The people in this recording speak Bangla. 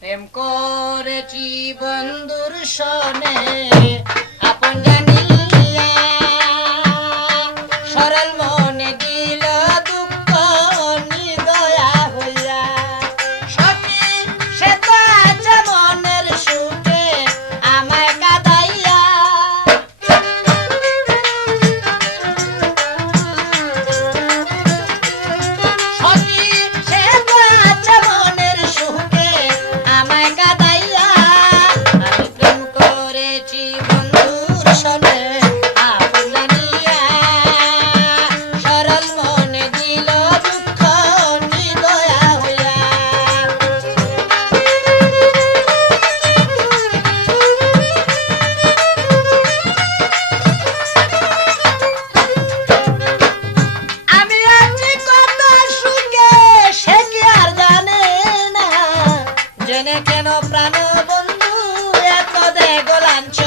প্রেম করেছি বন্ধুর সনে কেন কেন প্রাণ বন্ধু? এত দেগলাঞ্চ